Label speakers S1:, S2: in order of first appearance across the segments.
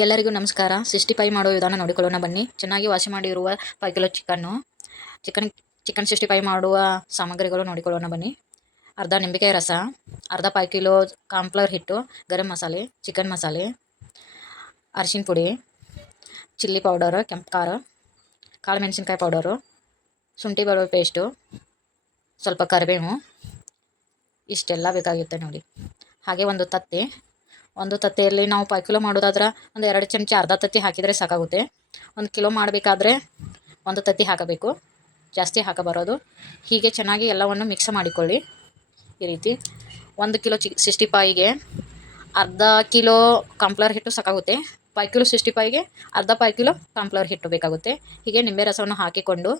S1: ಎಲ್ಲರಿಗೂ ನಮಸ್ಕಾರ. Sixty five ಮಾಡೋ ವಿಧಾನ ನೋಡಿಕೊಳ್ಳೋಣ ಬನ್ನಿ. ಚೆನ್ನಾಗಿ ವಾಶಿ ಮಾಡಿರುವ five kilo chicken chicken chicken sixty five ಮಾಡುವ ಸಾಮಗ್ರಿಗಳು ನೋಡಿಕೊಳ್ಳೋಣ ಬನ್ನಿ. ಅರ್ಧ ನಿಂಬೆಕಾಯಿ ರಸ, ಅರ್ಧ ಫೈವ್ ಕಿಲೋ ಕಾನ್ಫ್ಲವರ್ ಹಿಟ್ಟು, ಗರಂ ಮಸಾಲೆ ಚಿಕನ್ ಮಸಾಲೆ, ಅರಿಶಿನ ಪುಡಿ ಚಿಲ್ಲಿ ಪೌಡರ್ ಕೆಂಪು ಖಾರ, ಕಾಳು ಮೆಣಸಿನ್ಕಾಯಿ ಪೌಡರು ಶುಂಠಿ ಬೆಳ್ಳುಳ್ಳಿ ಪೇಸ್ಟು ಸ್ವಲ್ಪ ಕರಿಬೇವು, ಇಷ್ಟೆಲ್ಲ ಬೇಕಾಗುತ್ತೆ ನೋಡಿ. ಹಾಗೆ ಒಂದು ತತ್ತಿ. ಒಂದು ತತ್ತೆಯಲ್ಲಿ ನಾವು ಪಾವು ಕಿಲೋ ಮಾಡೋದಾದ್ರೆ ಒಂದು ಎರಡು ಚಮಚ ಅರ್ಧ ತತ್ತಿ ಹಾಕಿದರೆ ಸಾಕಾಗುತ್ತೆ. ಒಂದು ಕಿಲೋ ಮಾಡಬೇಕಾದ್ರೆ ಒಂದು ತತ್ತಿ ಹಾಕಬೇಕು. ಜಾಸ್ತಿ ಹಾಕಬಾರೋದು. ಹೀಗೆ ಚೆನ್ನಾಗಿ ಎಲ್ಲವನ್ನು ಮಿಕ್ಸ್ ಮಾಡಿಕೊಳ್ಳಿ. ಈ ರೀತಿ ಒಂದು ಕಿಲೋ ಚಿ ಸಿಕ್ಸ್ಟಿ ಫೈಗೆ ಅರ್ಧ ಕಿಲೋ ಕಾಂಪ್ಲರ್ ಹಿಟ್ಟು ಸಾಕಾಗುತ್ತೆ. ಪೈ ಕಿಲೋ ಸಿಕ್ಸ್ಟಿ ಫೈಗೆ ಅರ್ಧ ಪೈ ಕಿಲೋ ಕಾಂಪ್ಲರ್ ಹಿಟ್ಟು ಬೇಕಾಗುತ್ತೆ. ಹೀಗೆ ನಿಂಬೆ ರಸವನ್ನು ಹಾಕಿಕೊಂಡು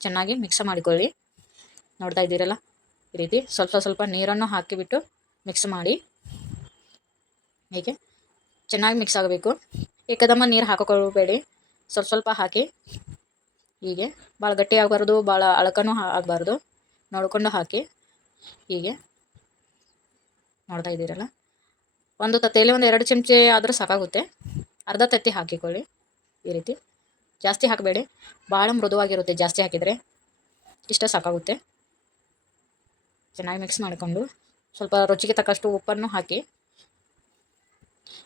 S1: ಚೆನ್ನಾಗಿ ಮಿಕ್ಸ್ ಮಾಡಿಕೊಳ್ಳಿ. ನೋಡ್ತಾ ಇದ್ದೀರಲ್ಲ? ಈ ರೀತಿ ಸ್ವಲ್ಪ ಸ್ವಲ್ಪ ನೀರನ್ನು ಹಾಕಿಬಿಟ್ಟು ಮಿಕ್ಸ್ ಮಾಡಿ ಹೀಗೆ? ಚೆನ್ನಾಗಿ ಮಿಕ್ಸ್ ಆಗಬೇಕು. ಏಕದಮ್ಮ ನೀರು ಹಾಕಿಕೊಳ್ಳಬೇಡಿ ಸ್ವಲ್ಪ ಸ್ವಲ್ಪ ಹಾಕಿ. ಹೀಗೆ. ಭಾಳ ಗಟ್ಟಿ ಆಗಬಾರ್ದು ಭಾಳ ಅಳಕನೂ ಆಗಬಾರ್ದು. ನೋಡಿಕೊಂಡು ಹಾಕಿ. ಹೀಗೆ. ನೋಡ್ತಾ ಇದ್ದೀರಲ್ಲ? ಒಂದು ತತ್ತೆಯಲ್ಲಿ ಒಂದು ಎರಡು ಚಮಚೆ ಆದರೂ ಸಾಕಾಗುತ್ತೆ. ಅರ್ಧ ತತ್ತಿ ಹಾಕಿಕೊಳ್ಳಿ. ಈ ರೀತಿ. ಜಾಸ್ತಿ ಹಾಕಬೇಡಿ. ಭಾಳ ಮೃದುವಾಗಿರುತ್ತೆ ಜಾಸ್ತಿ ಹಾಕಿದರೆ. ಇಷ್ಟ ಸಾಕಾಗುತ್ತೆ. ಚೆನ್ನಾಗಿ ಮಿಕ್ಸ್ ಮಾಡಿಕೊಂಡು. ಸ್ವಲ್ಪ ರುಚಿಗೆ ತಕ್ಕಷ್ಟು ಉಪ್ಪನ್ನು ಹಾಕಿ.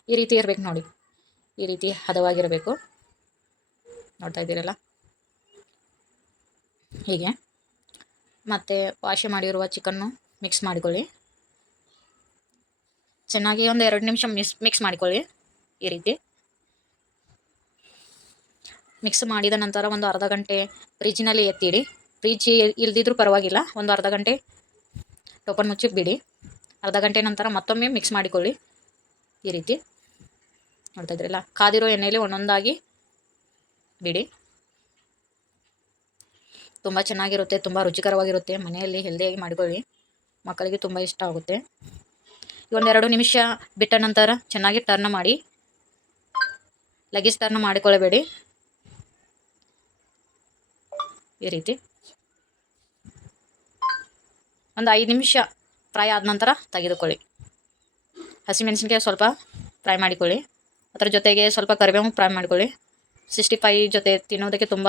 S1: ಈ ರೀತಿ ಇರಬೇಕು ನೋಡಿ. ಈ ರೀತಿ ಹದವಾಗಿರಬೇಕು. ನೋಡ್ತಾ ಇದ್ದೀರಲ್ಲ? ಹೀಗೆ. ಮತ್ತು ವಾಶ್ ಮಾಡಿರುವ ಚಿಕನ್ನು ಮಿಕ್ಸ್ ಮಾಡಿಕೊಳ್ಳಿ. ಚೆನ್ನಾಗಿ ಒಂದು ಎರಡು ನಿಮಿಷ ಮಿಸ್ ಮಿಕ್ಸ್ ಮಾಡಿಕೊಳ್ಳಿ. ಈ ರೀತಿ. ಮಿಕ್ಸ್ ಮಾಡಿದ ನಂತರ ಒಂದು ಅರ್ಧ ಗಂಟೆ ಫ್ರಿಜ್ನಲ್ಲಿ ಎತ್ತಿಡಿ. ಫ್ರಿಜ್ ಇಲ್ದಿದ್ರೂ ಪರವಾಗಿಲ್ಲ. ಒಂದು ಅರ್ಧ ಗಂಟೆ ಟೋಪನ್ ಮುಚ್ಚಿಗೆ ಬಿಡಿ ಅರ್ಧ ಗಂಟೆ ನಂತರ ಮತ್ತೊಮ್ಮೆ ಮಿಕ್ಸ್ ಮಾಡಿಕೊಳ್ಳಿ. ಈ ರೀತಿ. ನೋಡ್ತಾ ಇದ್ರಲ್ಲ ಕಾದಿರೋ ಎಣ್ಣೆಯಲ್ಲಿ ಒಂದೊಂದಾಗಿ ಬಿಡಿ. ತುಂಬ ಚೆನ್ನಾಗಿರುತ್ತೆ, ತುಂಬ ರುಚಿಕರವಾಗಿರುತ್ತೆ, ಮನೆಯಲ್ಲಿ ಹೆಲ್ದಿಯಾಗಿ ಮಾಡ್ಕೊಳ್ಳಿ. ಮಕ್ಕಳಿಗೆ ತುಂಬ ಇಷ್ಟ ಆಗುತ್ತೆ. ಒಂದೆರಡು ನಿಮಿಷ ಬಿಟ್ಟ ನಂತರ ಚೆನ್ನಾಗಿ ಟರ್ನ್ ಮಾಡಿ. ಲಗೇಜ್ ಟರ್ನ್ ಮಾಡಿಕೊಳ್ಳಬೇಡಿ ಈ ರೀತಿ. ಒಂದು ಐದು ನಿಮಿಷ ಫ್ರೈ ಆದ ನಂತರ ತೆಗೆದುಕೊಳ್ಳಿ. ಹಸಿಮೆಣಸಿನ್ಕಾಯಿ ಸ್ವಲ್ಪ ಫ್ರೈ ಮಾಡಿಕೊಳ್ಳಿ. ಅದರ ಜೊತೆಗೆ ಸ್ವಲ್ಪ ಕರಿಬೇವು ಫ್ರೈ ಮಾಡ್ಕೊಳ್ಳಿ. ಸಿಕ್ಸ್ಟಿ ಫೈ ಜೊತೆ ತಿನ್ನೋದಕ್ಕೆ ತುಂಬ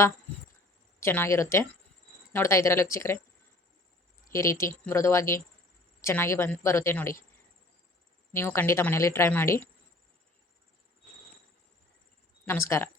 S1: ಚೆನ್ನಾಗಿರುತ್ತೆ. ನೋಡ್ತಾ ಇದ್ದೀರಲ್ಲ ಚಿಕ್ಕರೆ? ಈ ರೀತಿ ಮೃದುವಾಗಿ ಚೆನ್ನಾಗಿ ಬಂದು ಬರುತ್ತೆ ನೋಡಿ. ನೀವು ಖಂಡಿತ ಮನೆಯಲ್ಲಿ ಟ್ರೈ ಮಾಡಿ. ನಮಸ್ಕಾರ.